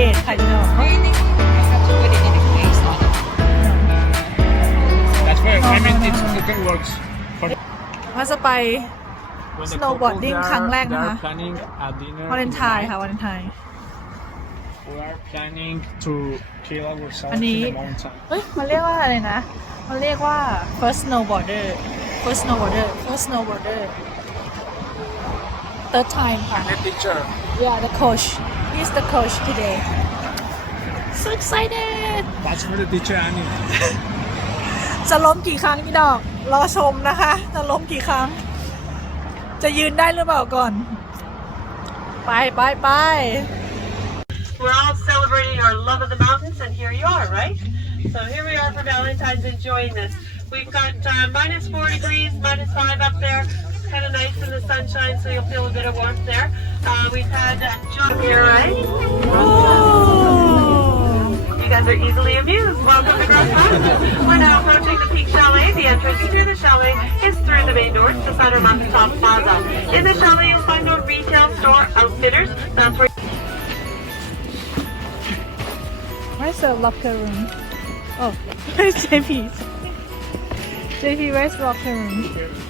ดทค่ะพี่น้อง Do you think you have to put it in a case on That's where No, I mean no, no, it's, no. it works. For ว่าจะไป when the Snowboarding couples, they ครั้ง are- แรก they นะคะ are planning a dinner วาเลนไทน์ tonight. ค่ะวาเลนไทน์ We are planning to kill ourselves อันนี้ in the mountain. เฮ้ย มันเรียกว่าอะไรนะ มันเรียกว่า first snowboarder first snowboarder first snowboarder third time ค่ะ The teacher. yeah the coach he's the coach today so excited That's for the teacher Annie. จะล้มกี่ครั้งพี่ดอก รอชมนะคะ จะล้มกี่ครั้ง จะยืนได้หรือเปล่าก่อน ไปไปไป We're all celebrating our love of the mountains, and here you are, right? So here we are for Valentine's enjoying this. We've got uh, minus four degrees, minus five up there. Kind of nice in the sunshine, so you'll feel a bit of warmth there. Uh, we've had uh, John here, right? You guys are easily amused. Welcome to Gross. We're now approaching the Peak Chalet. The entrance to the chalet is through the main doors to Sutter Mountain Top Plaza. In the chalet, you'll find our retail store outfitters. That's where Where's the locker room? Oh, where's JP? JP, where's the locker room?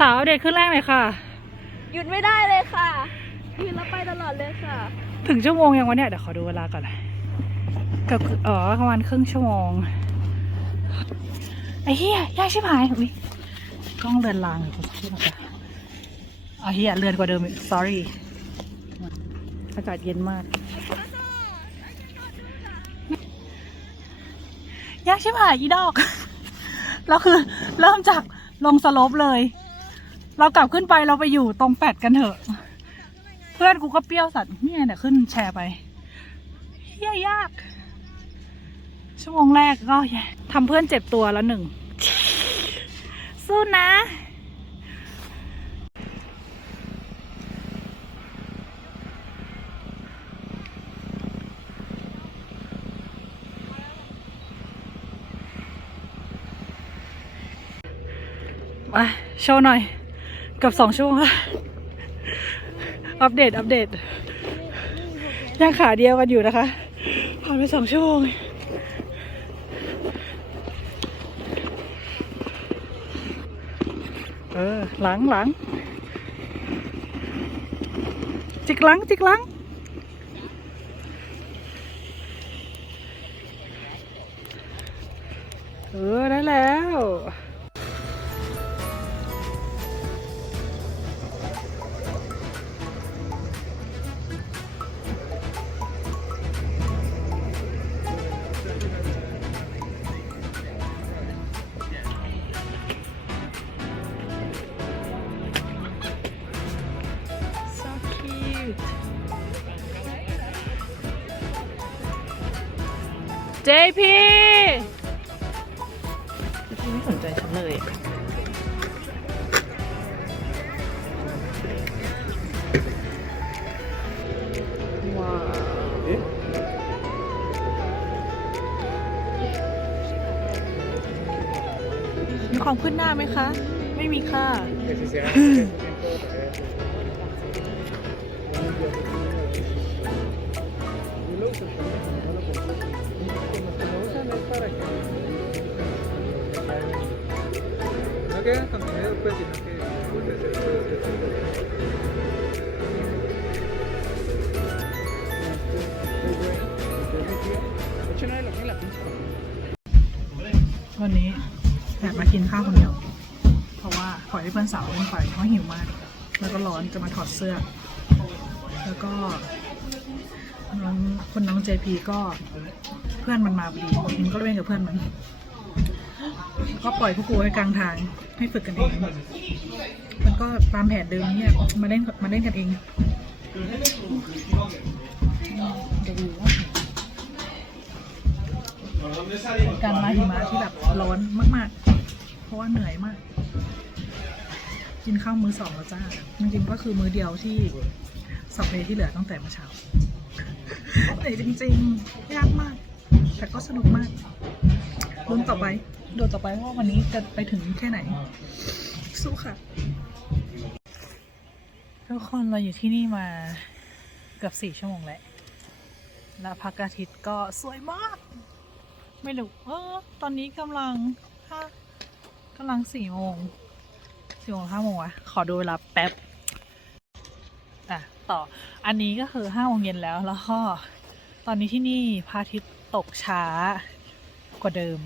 สาวอัปเดตขึ้นแรกเลยค่ะ หยุดไม่ได้เลยค่ะยืนแล้วไปตลอดเลยค่ะ ถึงชั่วโมงยังวะเนี่ยเดี๋ยวขอดูเวลาก่อนเกือบอ๋อประมาณครึ่งชั่วโมงไอ้เฮียยากชิบหายอุ้ยกล้องเรือนรางเลยขอโทษนะคะอะเฮียเรือนกว่าเดิมอีก sorry อากาศเย็นมาก ยากชิบหายอีดอกแล้วคือเริ่มจากลงสโลปเลย เรากลับขึ้นไปเราไปอยู่ตรงแปดกันเถอะ เพื่อนกูก็เปรี้ยวสัตว์เนี่ยเดี๋ยวขึ้นแชร์ไปเฮียยาก ชั่วโมงแรกก็ทำเพื่อนเจ็บตัวแล้วหนึ่ง สู้นะมาโชว์หน่อย กับสองชั่วโมงล้วอัปเดตอัปเดต ยังขาเดียวกันอยู่นะคะผ่านไปสองชั่วโมงเออหลังหลังจิกหลังจิกหลังเออได้แล้ว JP พี่ไม่สนใจฉันเลยอะว้าวมีความขึ้นหน้าไหมคะ ไม่มีค่ะ No quedan contenido después, sino que De hecho, no es lo que es la pinche. วันนี้อยากมากินข้าวคนเดียวเพราะว่าปล่อยให้เพื่อนสาวเล่นไปเพราะหิวมาก แล้วก็ร้อนจะมาถอดเสื้อ แล้วก็ น้องคนน้อง JP ก็เพื่อนมันมาพอดีมันก็เล่นกับเพื่อนมัน ก็ปล่อยพวกกูไว้กลางทางให้ฝึกกันเอง มันก็ตามแผนเดิมเนี่ยมาเล่นมาเล่นกันเองจะวิวว่าการมาหิมะที่แบบร้อนมาก ๆ เพราะว่าเหนื่อยมาก กินข้าวมื้อสองแล้วจ้าจริงๆก็คือมื้อเดียวที่สับเปที่เหลือตั้งแต่เมื่อเช้า เหนื่อยจริงๆ ยากมาก แต่ก็สนุกมากลุ้นต่อไป ดูต่อไปว่าวันนี้จะไปถึงแค่ไหน สู้ค่ะ ทุกคนเราอยู่ที่นี่มาเกือบสี่ชั่วโมงแล้ว แล้วพระอาทิตย์ก็สวยมาก ไม่รู้เออตอนนี้กำลังห้ากำลังสี่โมงสี่โมงห้าโมงวะขอดูเวลาแป๊บ ต่อ อันนี้ก็คือห้าโมงเย็นแล้วแล้วก็ตอนนี้ที่นี่พระอาทิตย์ตกช้ากว่าเดิม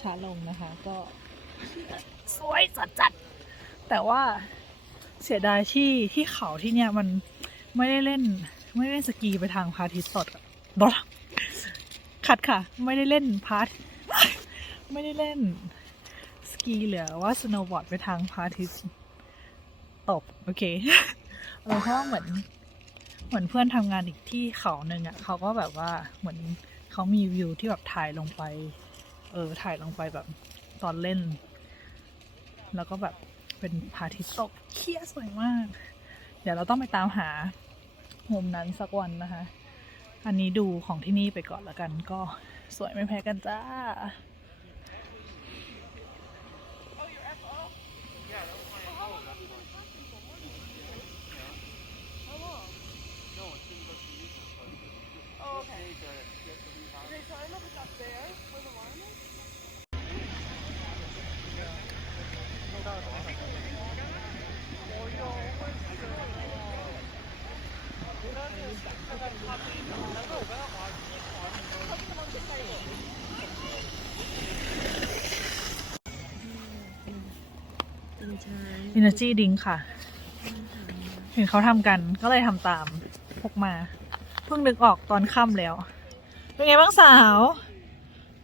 ช้าลงนะคะก็ สวยจัดจัดแต่ว่าเสียดายที่ที่เขาที่เนี่ยมันไม่ได้เล่น ไม่ได้เล่นสกีไปทางพระอาทิตย์สดอะบลขัดค่ะ ไม่ได้เล่นพาร์ทไม่ได้เล่นสกีเหรือว่าสโนว์บอร์ดไปทางพระอาทิตตกโอเค ออเพราะว่าเหมือน เหมือนเพื่อนทำงานอีกที่เขาหนึ่งอะเขาก็แบบว่าเหมือนเขามีวิวที่แบบถ่ายลงไป เออถ่ายลงไปแบบตอนเล่น แล้วก็แบบเป็นพาทิตย์ตกเคี้ยสวยมาก เดี๋ยวเราต้องไปตามหามุมนั้นสักวันนะคะ อันนี้ดูของที่นี่ไปก่อนละกันก็สวยไม่แพ้กันจ้า Energy Drink ค่ะ เห็นเขาทำกันก็เลยทำตามพกมา เพิ่งนึกออกตอนค่ำแล้ว เป็นไงบ้างสาว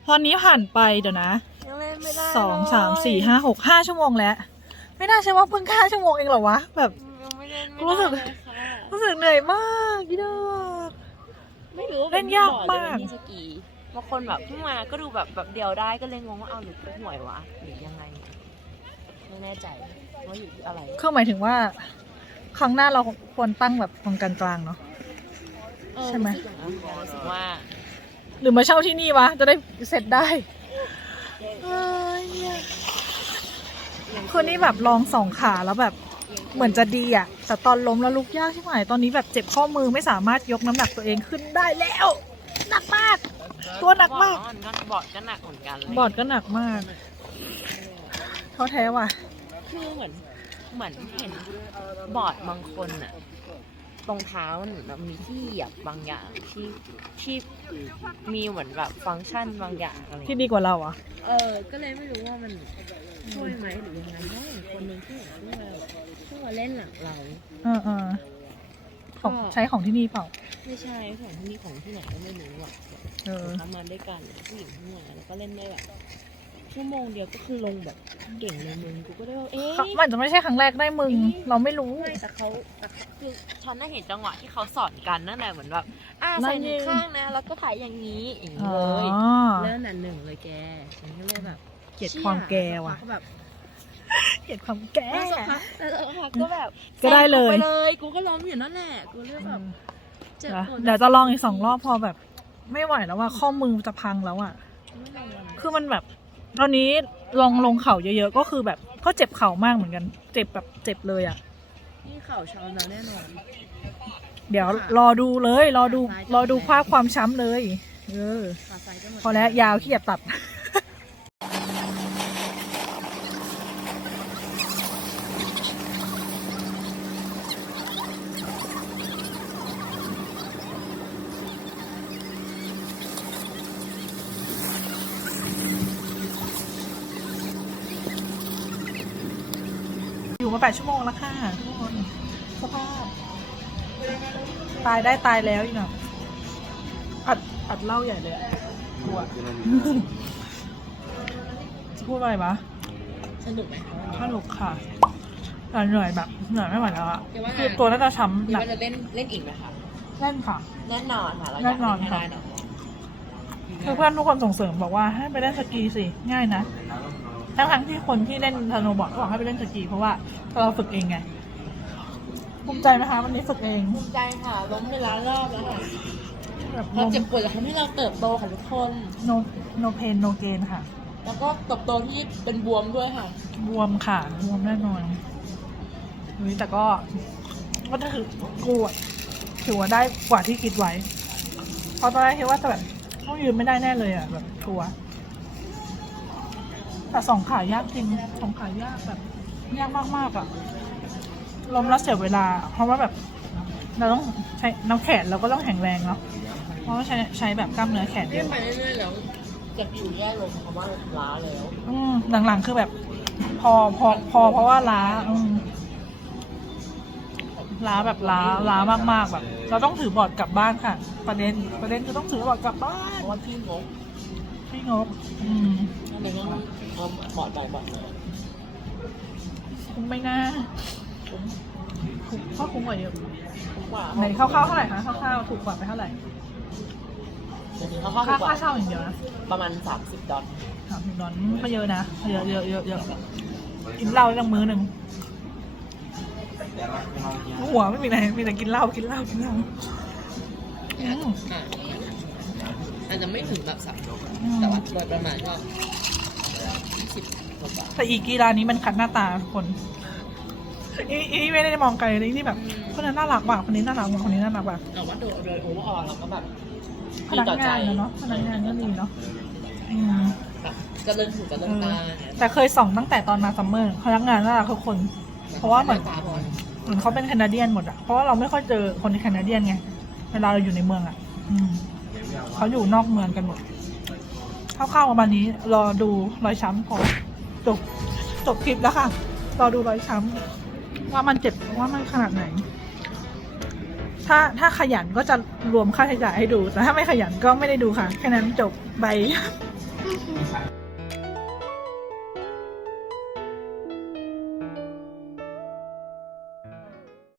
ตอนนี้ผ่านไปเดี๋ยวนะยังเล่นไม่ได้สองสามสี่ห้าหกห้าชั่วโมงแล้ว ไม่น่าใช่ว่าเพิ่งห้าชั่วโมงเองเหรอวะ แบบ ยังไม่เล่นกูรู้สึกรู้สึกเหนื่อยมากพี่ดอก ไม่รู้ว่าเล่นยากมาก เป็นที่สกีบางคนแบบเพิ่งมาก็ดูแบบแบบเดียวได้ก็เลยงงว่าเอาหรือกูห่วยวะหรือยังไงไม่แน่ใจว่าอยู่ที่อะไร คือหมายถึงว่า ครั้งหน้าเราควรตั้งแบบตรงกลางๆเนาะเออ ใช่ไหมรู้สึกอย่างนั้นรู้สึกว่า หรือมาเช่าที่นี่วะ จะได้เสร็จได้เอ้ยเนี่ยคือนี่แบบลองสองขาแล้วแบบเหมือนจะดีอะแต่ตอนล้มแล้วลุกยากใช่ไหมตอนนี้แบบเจ็บข้อมือไม่สามารถยกน้ำหนักตัวเองขึ้นได้แล้วหนักมาก ตัวหนักมากบอร์ดก็บอร์ดก็หนักเหมือนกันเลยบอร์ดก็หนักมากท้อแท้ว่ะ คือเหมือนเหมือนเห็นบอร์ดบางคนอะ ตรงเท้ามันเหมือนแบบมีที่เหยียบบางอย่างที่ที่มีเหมือนแบบฟังก์ชันบางอย่างอะไรอย่างที่เงี้ยดีกว่าเราอะเออ ก็เลยไม่รู้ว่ามันช่วยไหมหรือยังไงเพราะเห็นคนหนึ่งที่เหมือนเพิ่งมาเพิ่งมาเล่นหลังเรา เออเออของใช้ของที่นี่เปล่า ไม่ใช่ของที่นี่ของที่ไหนก็ไม่รู้อะเออทำมาด้วยกันผู้หญิงทั้งหมดแล้วก็เล่นได้แบบ ชั่วโมงเดียวก็คือลงแบบเก่งเลยมึงกูก็ได้ว่าเอ๊ะมันจะไม่ใช่ครั้งแรกได้มึง เราไม่รู้ ไม่แต่เขาแต่คือฉันน่ะเห็นจังหวะที่เขาสอนกันนั่นแหละเหมือนแบบอ่านั่ใส่นหเอนึ่งงข้างนะแล้วก็ถ่ายอย่างนี้อย่างนี้อ๋อเลยเริ่มแต่หนึ่งเลยแกฉันก็เลยแบบเกลียดความแกว่ะเขาแบบเกลียดความแกแล้วสักพักแล้วสักพักก็แบบก็ได้เลย แซงกูไปเลยกูก็ล้มอยู่นั่นแหละกูเลยแบบเจ็บเดี๋ยวปวเดี๋ยวจะลองอีกสองรอบพอแบบ ไม่ไหวแล้วว่าข้อมือจะพังแล้วอะไม่เป็นไรคือมันแบบ ตอนนี้ลองลงเข่าเยอะๆ ก็คือแบบก็เจ็บเข่ามากเหมือนกัน เจ็บแบบเจ็บเลยอะ นี่เข่าช้อนแล้วแน่นอน เดี๋ยวรอดูเลย รอดูรอดูภาพความช้ำเลย เออขาซ้ายก็หมดพอแล้วยาวขี้เกียจตัด ปดชั่วโมงแล้วค่ะทุกคนสภาพตายได้ตายแล้วอีกหน่อยอัดอัดเหล่าใหญ่เลยอะกลัวจะพูดอะไรมะสนุกไหมสนุกค่ะแต่เหนื่อยแบบเหนื่อยไม่ไหวแล้วอะคิดว่าคือตัวน่าจะช้ำคิดหนักว่าจะเล่นเล่นอีกไหมคะแน่นค่ะ แน่นอนค่ะเราแน่นอนให้ค่ะได้เนาะคือเพื่อนทุกคนส่งเสริมบอกว่าให้ไปเล่นสกีสิ ง่ายนะ ทั้งทั้งๆที่คนที่เล่นสโนว์บอร์ดก็บอกให้ไปเล่นสกีเพราะว่าเราฝึกเองไง ภูมิใจนะคะวันนี้ฝึกเองภูมิใจค่ะล้มไปหลายรอบแล้วค่ะแบบเราเจ็บปวดจะทำให้เราเติบโตค่ะทุกคน โนโนเพนโนเกนค่ะ แล้วก็เติบโตที่เป็นบวมด้วยค่ะ บวมค่ะบวมแน่นอนเฮ้ยแต่ก็ก็ถือกูอะถือว่าได้กว่าที่คิดไว้ เพราะตอนแรกคิดว่าจะแบบต้องยืนไม่ได้แน่เลยอะแบบกลัว แต่สองขายากจริงสองขายากแบบยากมากๆอะล้มแล้วเสียเวลา เพราะว่าแบบ เราต้องใช้น้ำแขนเราก็ต้องแข็งแรงเนาะเพราะว่าใช้ใช้แบบกล้ามเนื้อแขนเยเล่นอะไปเรื่อยๆแล้วจะอยู่แย่ลงเพราะว่าล้าแล้ว อืมหลังๆคือแบบ พอพอพอเพราะว่าล้าอืมล้าแบบล้าล้ามากๆแบบ เราต้องถือบอร์ดกลับบ้านค่ะ ประเด็นประเด็นคือต้องถือบอร์ดกลับบ้านเพราะว่าพี่งกพี่งบอืมทำไมต้อง เอาบอดใบบอดเลยคุ้มไม่น่าคุ้มคุ้มก็คุ้มกว่าเยอะถูกกว่าไหนคร่าวๆเท่าไหร่คะคร่าวๆถูกกว่าไปเท่าไหร่เดี๋ยวนี้เขาเข้าค่าถูกกค่าว่าเช่าอย่างเดียวนะประมาณสามสิบดอลสามสิบดอลก็เยอะนะเยอะเยอะเยอะเยอะกินเหล้าตั้งมื้อหนึ่งหัวไม่มีอะไรมีแต่กินเหล้ากินเหล้ากินเหล้าอืมอะอาจจะไม่ถึงแบบสามอืมแต่ว่าโดยประมาณก็ สิบกว่าบาท แต่อีกีฬานี้มันคัดหน้าตาทุกคนอีอีนี่ไม่ได้มองไกลเลยนี่แบบคนนั้นน่ารักว่ะคนนี้น่ารักว่ะคนนี้น่ารักว่ะแต่ว่าโดยโดยโอเวอร์ออลเราก็แบบพนักงานนะเนาะพนักงานก็ดีเนาะอืมแบบเจะเริ่มหูเจะเริ่มตาเนี่ยแต่เคยส่องตั้งแต่ตอนมาซัมเมอร์พนักงานน่ารักทุกคน เพราะว่าเหมือน ตาบอลเหมือนเขาเป็นแคนาเดียนหมดอะเพราะว่าเราไม่ค่อยเจอคนในแคนาเดียนไง เวลาเราอยู่ในเมืองอะอืมเขาอยู่นอกเมืองกันหมด คร่าวๆประมาณนี้รอดูรอยช้ำพอจบจบคลิปแล้วค่ะ รอดูรอยช้ำว่ามันเจ็บว่ามันขนาดไหน ถ้าถ้าขยันก็จะรวมค่าใช้จ่ายให้ดู แต่ถ้าไม่ขยันก็ไม่ได้ดูค่ะ แค่นั้นจบใบาย